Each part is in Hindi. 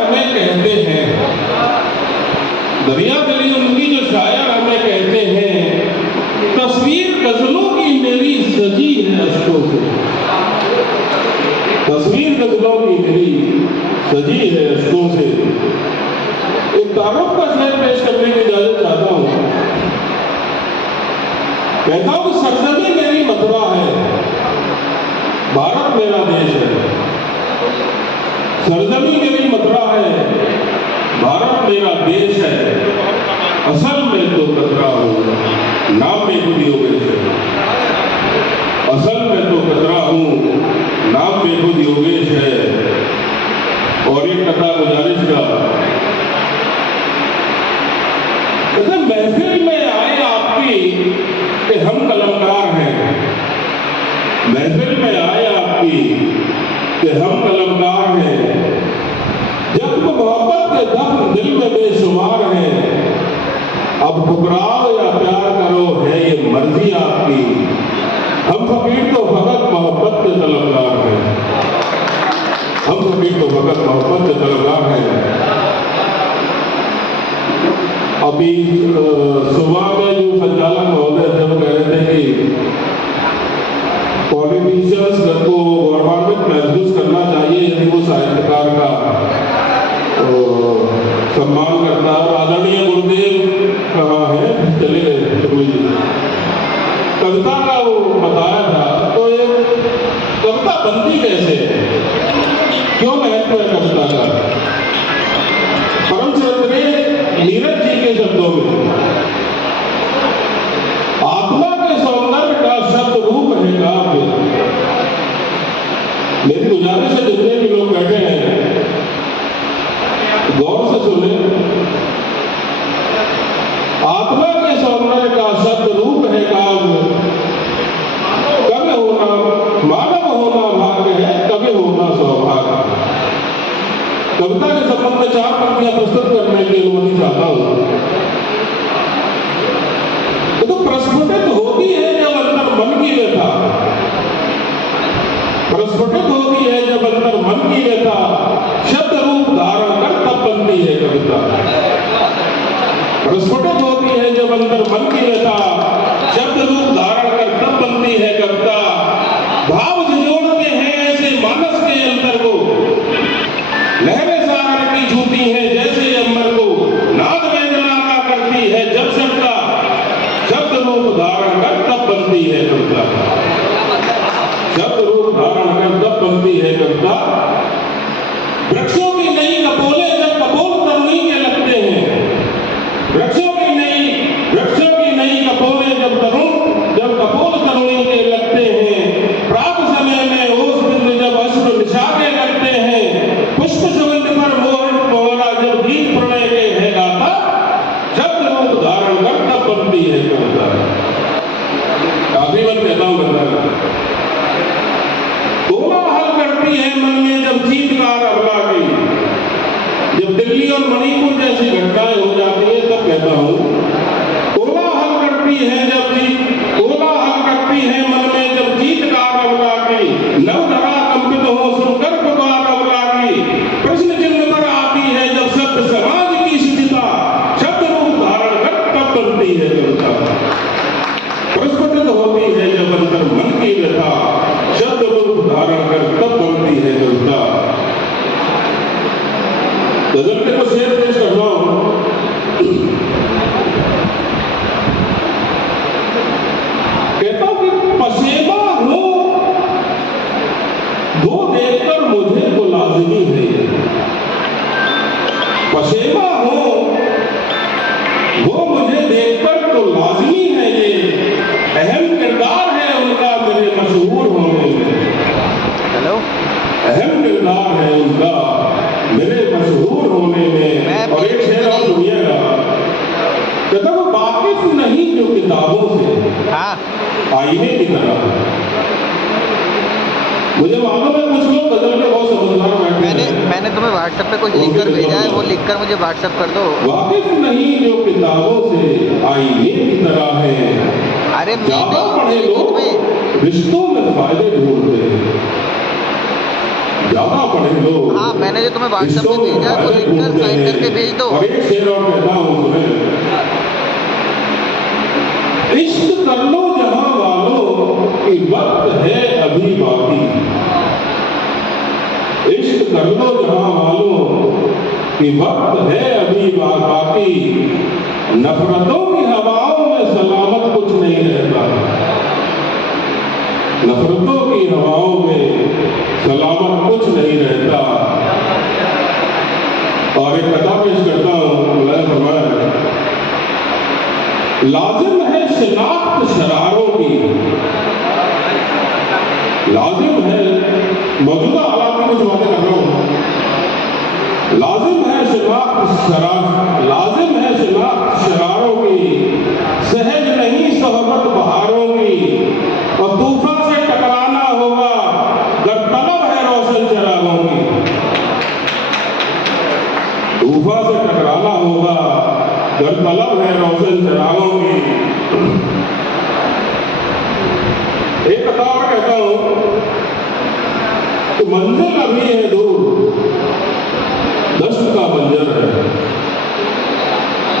हमें कहते हैं, दरिया दिली उनकी जो शायर हमें कहते हैं, तस्वीर गजलों की मेरी सजी है अश्कों से। तस्वीर गजलों की मेरी सजी है अश्कों से। एक तारुफ का शेर पेश करने की इजाजत चाहता हूं। कहता हूं कि सरजमी मेरी मथुरा है, भारत मेरा देश है। सरजमी मेरी मथुरा है, भारत मेरा देश है। असल में तो कतरा हूँ, नाम में खुद योगेश है। असल में तो कतरा हूँ, नाम में खुद योगेश है। और एक कथा गुजारिश का, कहते महफिल में आए आपकी कि हम कलमकार हैं। महफिल में आए आपकी कि हम कलमकार हैं। जब मोहब्बत के दफ्न दिल में बेशुमार हैं। अब ठुकराओ या प्यार करो, है ये मर्जी आपकी। हम फकीर तो फकत मोहब्बत के तलबगार हैं। हम फकीर तो फकत मोहब्बत के तलबगार हैं। अभी सुबह में जो संचालक महोदय थे वो कह रहे थे कि पॉलिटिशियंस को गौरवान्वित महसूस करना चाहिए यदि वो साहित्यकार का सम्मान करता है। आदरणीय गुरुदेव कहाँ है, चले गए शुक्ल जी। कविता का वो बताया था, तो ये कविता बनती कैसे है, क्यों महत्व है कविता का। परमचंद्र नीरज जी के शब्दों में, आत्मा के सौंदर्य का शब्द रूप है काव्य। मेरी गुजारिश है जितने भी लोग बैठे हैं गौर से सुने। आत्मा के सौंदर्य का शब्द रूप है काव्य। कवि होना मानव होना भाग्य है, कवि होना सौभाग्य। कविता के संबंध में 4 पंक्तियां प्रस्तुत करने की अनुमति चाहता हूं। तो प्रस्फुटित होती है जब अंदर मन की व्यथा। प्रस्फुटित होती है जब अंदर मन की व्यथा। शब्द रूप धारण कर तब बनती है कविता। प्रस्फुटित होती है जब अंदर मन की व्यथा। शब्द रूप धारण कर तब बनती है कविता। भाव जोड़ते हैं ऐसे मानस के अंतर को। लहरें सागर की झूठी है जैसे अंबर को। नाद वेदना का करती है जब शब्दा। शब्द रूप धारण कर तब बनती है कविता। शब्द रूप धारण कर तब बनती है कविता। वृक्षों की नई कपोले जब कपोल तरुणी के लगते हैं। वृक्षों की नई कपोले जब कपोल तरुणी के लगते हैं। प्रात समय में ओस बिंदु जब अश्रु निशाके करते हैं। पुष्प सुगंध पर मोहन मोहरा जब गीत प्रणय के है गाता। शब्द रूप धारण कर तब बनती है कविता। काफी बात कहता हूं कोलाहल करती है मन में जब चीतकार अबला की। जब दिल्ली और मणिपुर जैसी घटनाएं हो जाती है तब कहता हूं कोलाहल करती है मन में जब चीतकार अबला की। लव धरा कंपित हो सुनकर पुकार अबला की। प्रश्न चिन्ह पर आती है जब शब्द समाज की शिथिलता। शब्द रूप धारण कर तब बनती है कविता। प्रस्फुटित होती है जब अंदर मन की व्यथा। शब्द रूप धारण कर तब बनती है कविता। गजल के को शेर पेश कर रहा हूं। कहता हूं कि पसेबा हूं दो देखकर मुझे तो लाजिमी है। पसेबा हूं वो मुझे देखकर तो लाजिमी है। ये अहम किरदार है उनका मेरे मशहूर होने में। हेलो, अहम किरदार है उनका मेरे मशहूर होने में। और एक शेर और सुनिएगा। कहता वो वाकिफ नहीं जो किताबों से आईने की तरह। मुझे मालूम है कुछ लोग गजल के बहुत समझदार बैठे हैं। मैंने तुम्हें व्हाट्सएप पे कुछ लिख कर भेजा है, वो लिख कर मुझे व्हाट्सएप कर दो। वाकिफ नहीं जो किताबों से आईने की तरह है। अरे ज्यादा पढ़े लोग रिश्तों में फायदे ढूंढते हैं। ज्यादा पढ़े लोग हाँ मैंने जो तुम्हें व्हाट्सएप रिश्तों पे में भेजा है वो फायदे लिखकर ढूंढते साइन करके हैं। भेज दो। और एक शेर और कहता हूं तुम्हें, इश्क कर लो जहां वालों कि वक्त है अभी बाकी। इश्क कर लो जहां वालों कि वक्त है अभी बाकी। नफरतों की हवाओं में सलामत कुछ नहीं रहता। नफरतों की हवाओं में सलामत कुछ नहीं रहता। और एक कथा पेश करता हूं, मौलाना फरमाया, लाजिम है शिनाख्त शरारों की। लाजिम है, मौजूदा हालात में कुछ बातें कर रहा हूं। लाजिम है शिनाख्त शरारों की, सहज नहीं सोहबत बहारों की। और तूफान से टकराना होगा गर तलब है रोशन चरागों की। तूफान से टकराना होगा गर तलब है रोशन चरागों की। एक कथा और कहता हूं कि मंजिल अभी है दूर, दश्त का मंजर है।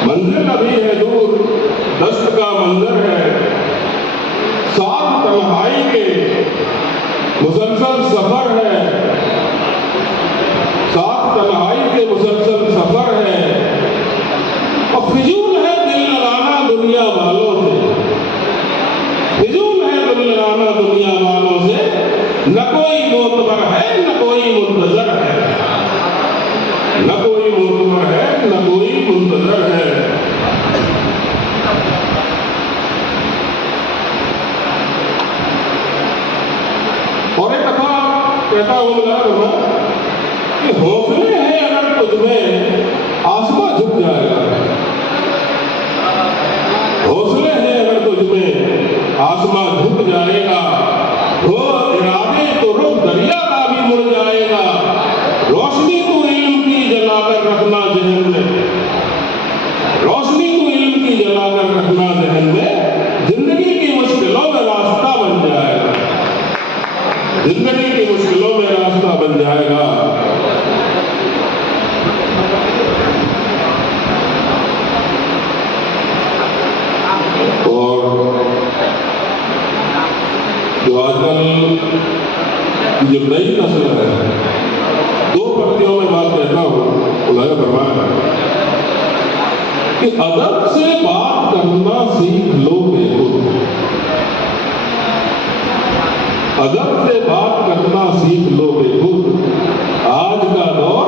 मंजिल अभी है दूर, दश्त का मंजर है। साथ तन्हाई के मुसलसल सफर है। साथ तन्हाई के मुसलसल सफर है। और फिजूल है दिल लगाना दुनिया वालों से। फिजूल है दिल लगाना दुनिया वालों से। न कोई मोतबर है न कोई मुंतजर है। न कोई मोतबर है न कोई मुंतजर है। और एक कथा कहता हूं कि हौसले हैं अगर तुझमें आसमां झुक जाएगा। हौसले हैं अगर तुझमें आसमां झुक जाएगा। हो इरादे तो रुख दरिया का भी मुड़ जाएगा। रोशनी तू इल्म की जलाकर रखना जहन में। रोशनी तू इल्म की जलाकर रखना जहन में। जिंदगी की मुश्किलों में रास्ता बन जाएगा। जिंदगी की मुश्किलों में रास्ता बन जाएगा। और जो आजकल की जो नई नस्ल है, दो पंक्तियों में बात कहता हूं, उन्होंने फरमाया कि अदब से बात करना सीख लो बेखुद। अदब से बात करना सीख लो बेखुद। आज का दौर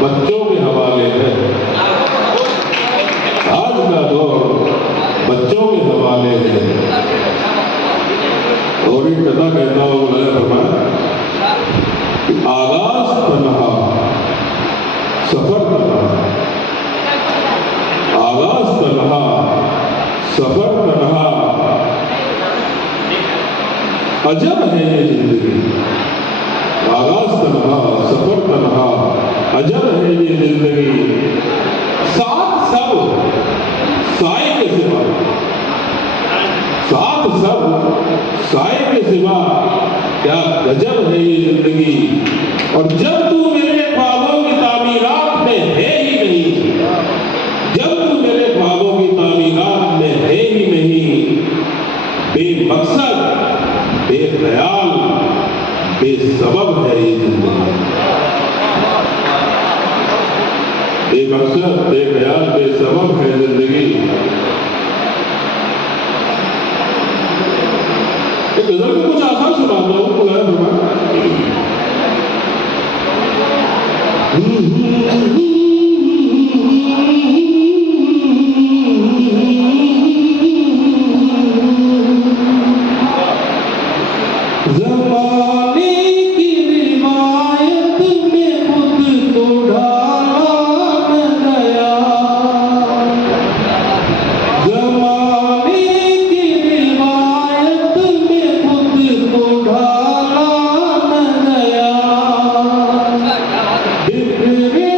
बच्चों के हवाले है। आज का दौर बच्चों के हवाले है। और एक कथा कहता हूं, उन्होंने फरमाया कि आगाज तन्हा सफर तन्हा। आगाज तन्हा सफर तन्हा। अजब है ये जिंदगी। आगाज तन्हा सफर तन्हा। अजब है ये जिंदगी। साथ सब साए के सिवा। साथ सब साए के सिवा। क्या गजब है ये जिंदगी। और जब तू मेरे ख्वाबों की तामीरात में है ही नहीं। जब तू मेरे ख्वाबों की तामीरात में है ही नहीं। बेमकसद बेख्याल बेसबब है ये जिंदगी। बेमकसद बेख्याल बेसबब है जिंदगी। एक गजल में कुछ आसान सुनाता हूं, ज़माने की रिवायत में खुद को ढाला न गया। ज़माने की रिवायत में खुद को ढाला न गया। बिखरे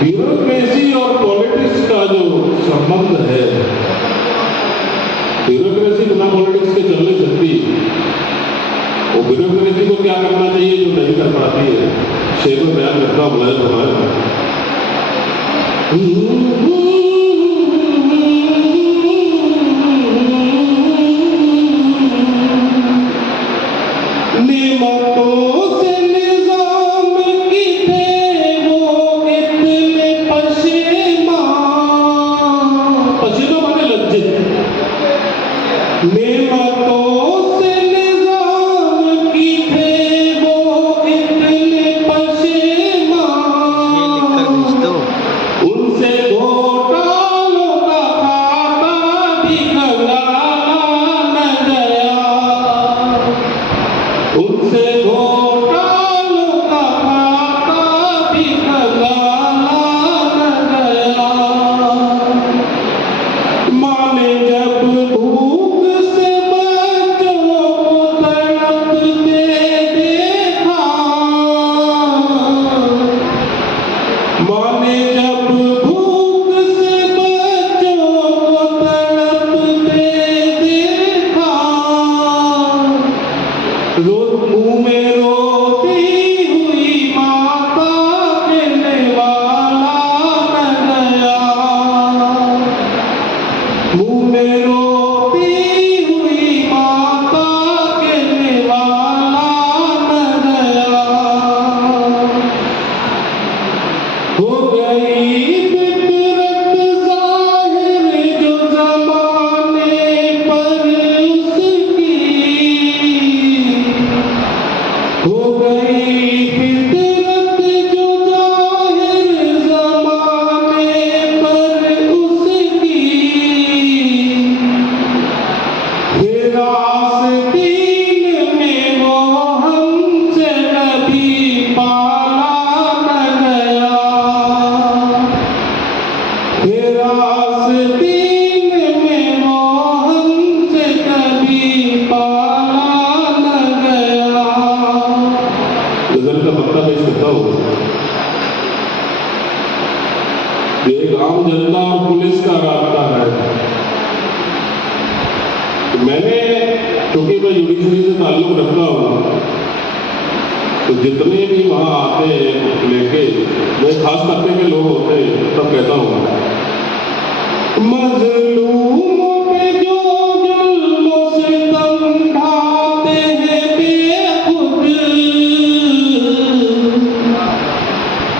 ब्यूरोक्रेसी और पॉलिटिक्स का जो संबंध है, ब्यूरोक्रेसी बिना पॉलिटिक्स के चल नहीं सकती। वो ब्यूरोक्रेसी को क्या करना चाहिए जो नहीं कर पाती है, शेर में बयान करता हूं बुलाए तुम्हारे। एक आम जनता और पुलिस का रास्ता है। मैंने, चूंकि मैं जुडिशरी से ताल्लुक रखता हूँ, तो जितने भी वहाँ आते हैं लेके, मैं खास करके के लोग होते हैं, तब कहता हूँ मजलूमों पे जो जुल्म सितम ढाते हैं बेखुद,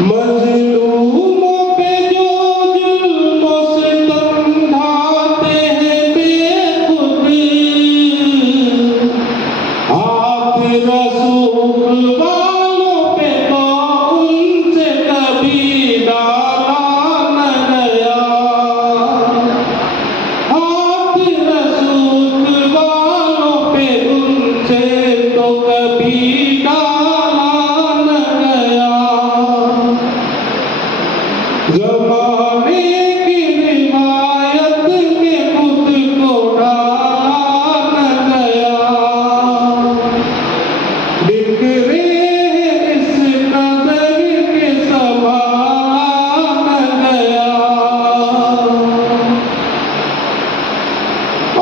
मजलूमों पे जो जुल्म सितम ढाते हैं बेखुद, हाथ रसूख वालों पे तो उनसे कभी डाला न गया, हाथ रसूख वालों पे उनसे तो कभी डाला न गया, ज़माने की रिवायत में खुद को डाला न गया, बिखरे इस कदर के संभाला न गया।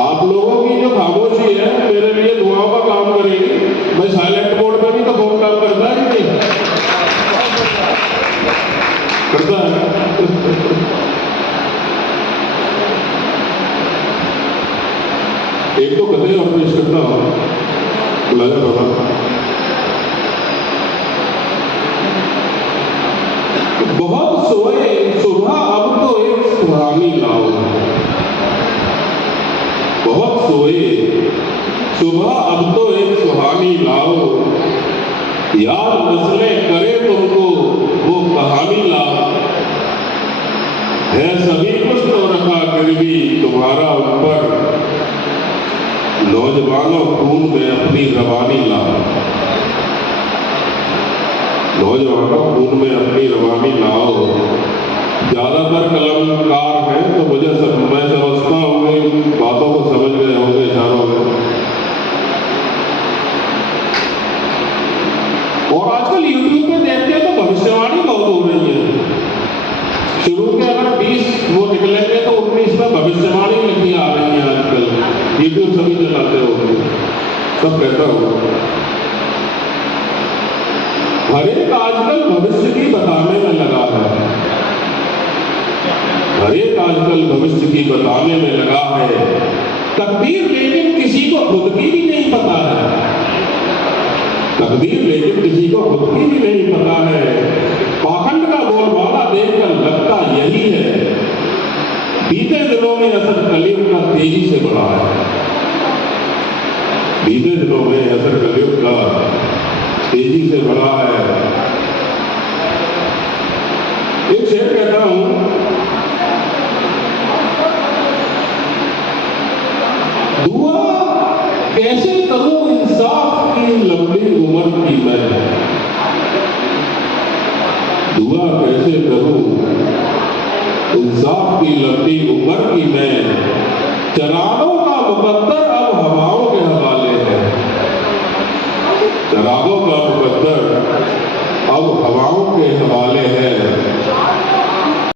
आप लोगों की जो खामोशी है मेरे लिए दुआओं का काम करेगी। मैं साइलेंट मोड पे भी तो फोन काम करता है कि नहीं करता है। एक तो कथन और पेश करता हूँ, बुलाया बाबा। बहुत सोए सुबह अब तो एक सुहानी लाओ, बहुत सोए सुबह अब तो एक सुहानी लाओ, यार नस्लें करे तुमको वो कहानी लाओ, है सभी कुछ तो रखा गिरवी तुम्हारा ऊपर, नौजवानों खून में अपनी रवानी लाओ, नौजवानों खून में अपनी रवानी लाओ। ज्यादातर कलमकार हैं तो मुझे मैं समझता हूँ इन बातों को समझ गए होंगे इशारों में। और आजकल यूट्यूब पे देखते हैं तो भविष्यवाणी बहुत हो रही है। वीडियो सभी चलाते होंगे, सब कहता होगा। हर एक आजकल भविष्य की बताने में लगा है, हर एक आजकल भविष्य की बताने में लगा है। तकदीर लेकिन किसी को खुद की भी नहीं पता है, तकदीर लेकिन किसी को खुद की भी नहीं पता है। पाखंड का बोलबाला देखकर लगता यही है, बीते दिनों में असर कलयुग का तेजी से बढ़ा है, बीते दिनों में असर कलयुग का तेजी से बढ़ा है। एक शेर कहता हूं, दुआ कैसे करूं इंसाफ की लंबी उम्र की मैं, दुआ कैसे करूं इंसाफ की लंबी उम्र की मैं,